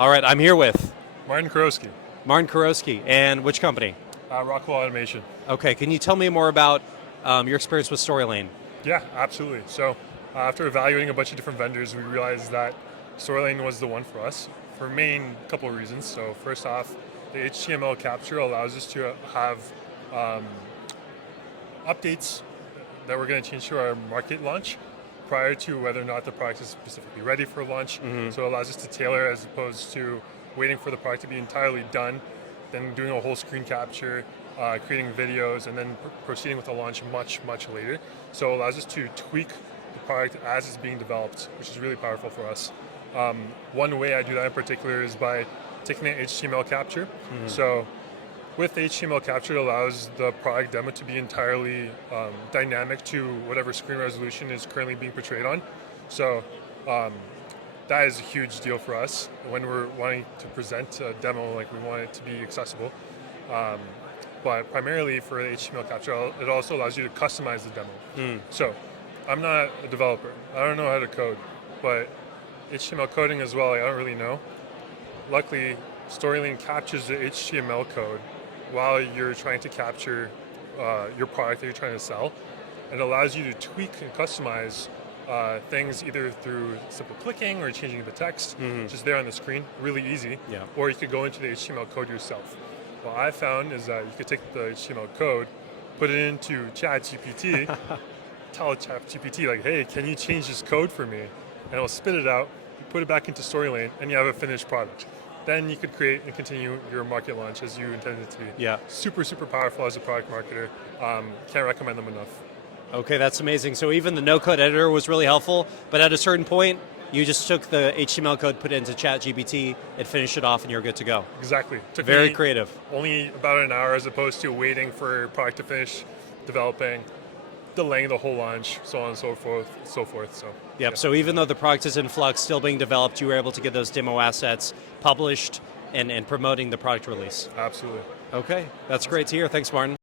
All right, I'm here with Martin Kurowski, Martin Kurowski, and which company? Rockwell Automation. Okay, can you tell me more about your experience with Storylane? Yeah, absolutely. So after evaluating a bunch of different vendors, we realized that Storylane was the one for us for main couple of reasons. So first off, the HTML capture allows us to have updates that we're going to change to our market launch prior to whether or not the product is specifically ready for launch. So it allows us to tailor as opposed to waiting for the product to be entirely done, then doing a whole screen capture, creating videos, and then proceeding with the launch much later. So it allows us to tweak the product as it's being developed, which is really powerful for us. One way I do that in particular is by taking the HTML capture. So with HTML capture, it allows the product demo to be entirely dynamic to whatever screen resolution is currently being portrayed on. So that is a huge deal for us when we're wanting to present a demo, like we want it to be accessible. But primarily for the HTML capture, it also allows you to customize the demo. So I'm not a developer. I don't know how to code, but HTML coding as well, I don't really know. Luckily, Storylane captures the HTML code while you're trying to capture your product that you're trying to sell. It allows you to tweak and customize things either through simple clicking or changing the text, just there on the screen, really easy. Yeah. Or you could go into the HTML code yourself. What I found is that you could take the HTML code, put it into ChatGPT, tell ChatGPT like, hey, can you change this code for me? And it'll spit it out, you put it back into Storylane, and you have a finished product. Then you could create and continue your market launch as you intended it to be. Yeah. Super powerful as a product marketer. Can't recommend them enough. Okay, that's amazing. So even the no-code editor was really helpful, but at a certain point, you just took the HTML code, put it into ChatGPT, it finished it off, and you're good to go. Exactly. Took Very me creative. Only about an hour as opposed to waiting for product to finish developing, delaying the whole launch, so on and so forth. So Yep, so even though the product is in flux, still being developed, you were able to get those demo assets published and promoting the product release. Absolutely. Okay, that's great to hear. Thanks, Martin.